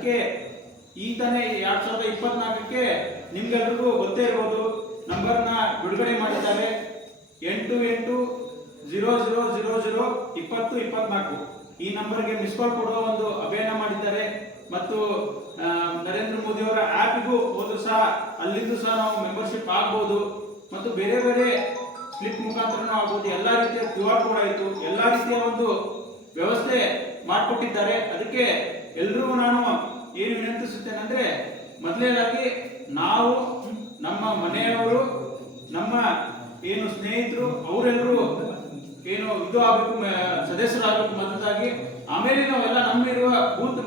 ಅದಕ್ಕೆ ಈತನೇ ತಾನೇ ಎರಡ್ ಸಾವಿರದ ಇಪ್ಪತ್ನಾಲ್ಕಕ್ಕೆ ನಿಮ್ಗೆಲ್ರಿಗೂ ಗೊತ್ತೇ ಇರ್ಬೋದು, ನಂಬರ್ನ ಬಿಡುಗಡೆ ಮಾಡಿದ್ದಾರೆ. ಎಂಟು ಎಂಟು ಜೀರೋ ಜೀರೋ ಜೀರೋ ಜೀರೋ ಇಪ್ಪತ್ತು ಇಪ್ಪತ್ನಾಲ್ಕು. ಈ ನಂಬರ್ಗೆ ಮಿಸ್ ಕಾಲ್ ಕೊಡುವ ಒಂದು ಅಭಿಯಾನ ಮಾಡಿದ್ದಾರೆ. ಮತ್ತು ನರೇಂದ್ರ ಮೋದಿ ಅವರ ಆ್ಯಪ್ಗೂ ಹೋದ್ರು ಸಹ ಅಲ್ಲಿಂದ ಸಹ ನಾವು ಮೆಂಬರ್ಶಿಪ್ ಆಗ್ಬೋದು. ಮತ್ತು ಬೇರೆ ಬೇರೆ ಸ್ಲಿಪ್ ಮುಖಾಂತರ ಆಗ್ಬೋದು. ಎಲ್ಲ ರೀತಿಯ ಕ್ಯೂ ಆರ್ ಕೋಡ್ ಆಯಿತು. ಎಲ್ಲ ರೀತಿಯ ಒಂದು ವ್ಯವಸ್ಥೆ ಮಾಡಿಕೊಟ್ಟಿದ್ದಾರೆ. ಅದಕ್ಕೆ ಎಲ್ರಿಗೂ ನಾನು ಏನು ವಿನಂತಿಸುತ್ತೇನೆ ಅಂದ್ರೆ ಮೊದಲನೇದಾಗಿ ನಾವು ನಮ್ಮ ಮನೆಯವರು, ನಮ್ಮ ಏನು ಸ್ನೇಹಿತರು, ಅವರೆಲ್ಲರೂ ಏನು ಇದು ಆಗಬೇಕು ಸದಸ್ಯರಾಗಬೇಕು ಮೊದಲಾಗಿ ಆಮೇಲೆ ನಾವೆಲ್ಲ ನಮ್ಮಿರುವ ಬೂತ್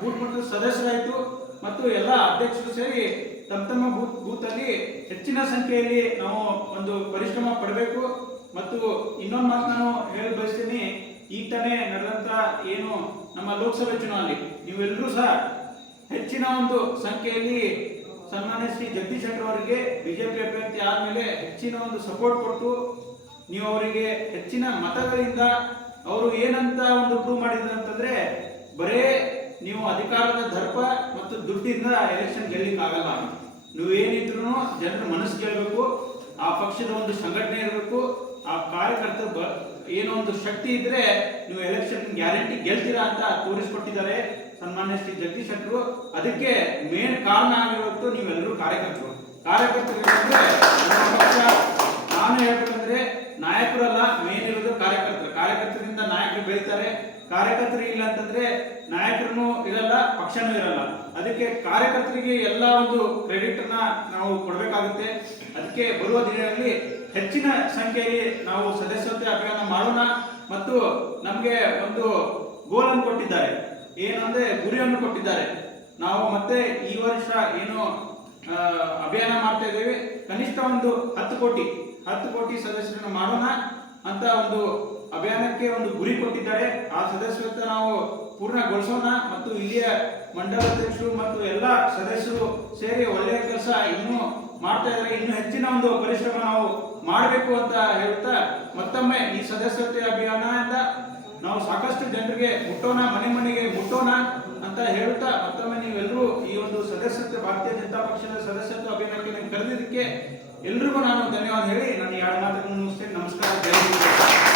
ಬೂತ್ ಮಟ್ಟದ ಸದಸ್ಯರಾಯಿತು ಮತ್ತು ಎಲ್ಲ ಅಧ್ಯಕ್ಷರು ಸೇರಿ ತಮ್ಮ ತಮ್ಮ ಬೂತ್ ಬೂತ್ ಅಲ್ಲಿ ಹೆಚ್ಚಿನ ಸಂಖ್ಯೆಯಲ್ಲಿ ನಾವು ಒಂದು ಪರಿಶ್ರಮ ಪಡಬೇಕು. ಮತ್ತು ಇನ್ನೊಂದು ಮಾತು ನಾನು ಹೇಳಿ ಈಗ ತಾನೇ ನಡೆದಂತ ಏನು ನಮ್ಮ ಲೋಕಸಭೆ ಚುನಾವಣೆ. ನೀವೆಲ್ಲರೂ ಸಹ ಹೆಚ್ಚಿನ ಒಂದು ಸಂಖ್ಯೆಯಲ್ಲಿ ಸನ್ಮಾನ್ಯ ಶ್ರೀ ಜಗದೀಶ್ ಶೆಟ್ಟರ್ ಅವರಿಗೆ ಬಿಜೆಪಿ ಅಭ್ಯರ್ಥಿ ಆದಮೇಲೆ ಹೆಚ್ಚಿನ ಒಂದು ಸಪೋರ್ಟ್ ಕೊಟ್ಟು ನೀವು ಅವರಿಗೆ ಹೆಚ್ಚಿನ ಮತಗಳಿಂದ ಅವರು ಏನಂತ ಒಂದು ಪ್ರೂವ್ ಮಾಡಿದ್ರು ಅಂತಂದ್ರೆ ಬರೇ ನೀವು ಅಧಿಕಾರದ ದರ್ಪ ಮತ್ತು ದುಡ್ಡಿಂದ ಎಲೆಕ್ಷನ್ ಗೆಲ್ಲಕ್ಕೆ ಆಗಲ್ಲ ನೀವು ಏನಿದ್ರು ಜನರ ಮನಸ್ಸು ಗೆಲ್ಲಬೇಕು ಆ ಪಕ್ಷದ ಒಂದು ಸಂಘಟನೆ ಇರಬೇಕು, ಆ ಕಾರ್ಯಕರ್ತರು ಬ- ಏನೋ ಒಂದು ಶಕ್ತಿ ಇದ್ರೆ ನೀವು ಎಲೆಕ್ಷನ್ ಗ್ಯಾರಂಟಿ ಗೆಲ್ತೀರಾ ಅಂತ ತೋರಿಸ್ಕೊಟ್ಟಿದ್ದಾರೆ ಸನ್ಮಾನ್ಯ ಶ್ರೀ ಜಗದೀಶ್ ಶೆಟ್ಟರು. ಅದಕ್ಕೆ ಮೇನ್ ಕಾರಣ ಆಗಿರೋದು ನೀವೆಲ್ಲರೂ ಕಾರ್ಯಕರ್ತರು. ಕಾರ್ಯಕರ್ತರು ನಾನು ಹೇಳ್ಬೇಕಂದ್ರೆ ನಾಯಕರಲ್ಲ ಮೇನ್ ಇರೋದು ಕಾರ್ಯಕರ್ತರು. ಕಾರ್ಯಕರ್ತರಿಂದ ನಾಯಕರು ಬೆಳೀತಾರೆ ಕಾರ್ಯಕರ್ತರು ಇಲ್ಲ ಅಂತಂದ್ರೆ ನಾಯಕರು ಇರಲ್ಲ, ಪಕ್ಷನೂ ಇರಲ್ಲ. ಅದಕ್ಕೆ ಕಾರ್ಯಕರ್ತರಿಗೆ ಎಲ್ಲ ಒಂದು ಕ್ರೆಡಿಟ್ ನಾವು ಕೊಡಬೇಕಾಗುತ್ತೆ. ಅದಕ್ಕೆ ಬರುವ ದಿನಗಳಲ್ಲಿ ಹೆಚ್ಚಿನ ಸಂಖ್ಯೆಯಲ್ಲಿ ನಾವು ಸದಸ್ಯತ್ವ ಅಭಿಯಾನ ಮಾಡೋಣ ಮತ್ತು ನಮಗೆ ಒಂದು ಗೋಲನ್ನು ಕೊಟ್ಟಿದ್ದಾರೆ. ಏನಂದ್ರೆ ಗುರಿಯನ್ನು ಕೊಟ್ಟಿದ್ದಾರೆ. ನಾವು ಮತ್ತೆ ಈ ವರ್ಷ ಏನು ಅಭಿಯಾನ ಮಾಡ್ತಾ ಇದ್ದೇವೆ. ಕನಿಷ್ಠ ಒಂದು ಹತ್ತು ಕೋಟಿ ಹತ್ತು ಕೋಟಿ ಸದಸ್ಯರನ್ನು ಮಾಡೋಣ ಅಂತ ಒಂದು ಅಭಿಯಾನಕ್ಕೆ ಒಂದು ಗುರಿ ಕೊಟ್ಟಿದ್ದಾರೆ. ಆ ಸದಸ್ಯತ್ವ ನಾವು ಪೂರ್ಣಗೊಳಿಸೋಣ ಮತ್ತು ಇಲ್ಲಿಯ ಮಂಡಲಾಧ್ಯಕ್ಷರು ಮತ್ತು ಎಲ್ಲ ಸದಸ್ಯರು ಸೇರಿ ಒಳ್ಳೆಯ ಕೆಲಸ ಇನ್ನೂ ಮಾಡ್ತಾ ಇದ್ದಾರೆ. ಇನ್ನು ಹೆಚ್ಚಿನ ಒಂದು ಪರಿಶ್ರಮ ನಾವು ಮಾಡಬೇಕು ಅಂತ ಹೇಳ್ತಾ ಮತ್ತೊಮ್ಮೆ ಈ ಸದಸ್ಯತೆ ಅಭಿಯಾನ ಅಂತ ನಾವು ಸಾಕಷ್ಟು ಜನರಿಗೆ ಮುಟ್ಟೋಣ, ಮನೆ ಮನೆಗೆ ಮುಟ್ಟೋಣ ಅಂತ ಹೇಳ್ತಾ ಮತ್ತೊಮ್ಮೆ ನೀವೆಲ್ಲರೂ ಈ ಒಂದು ಸದಸ್ಯತ್ವ ಭಾರತೀಯ ಜನತಾ ಪಕ್ಷದ ಸದಸ್ಯತ್ವ ಅಭಿಯಾನಕ್ಕೆ ನೀವು ಕರೆದಿದ್ದಕ್ಕೆ ಎಲ್ರಿಗೂ ನಾನು ಧನ್ಯವಾದ ಹೇಳಿ. ನಾನು ಎರಡು ಮಾತನ್ನು ಮುಗಿಸ್ತೇನೆ. ನಮಸ್ಕಾರ. ಜೈ ಹಿಂದ್.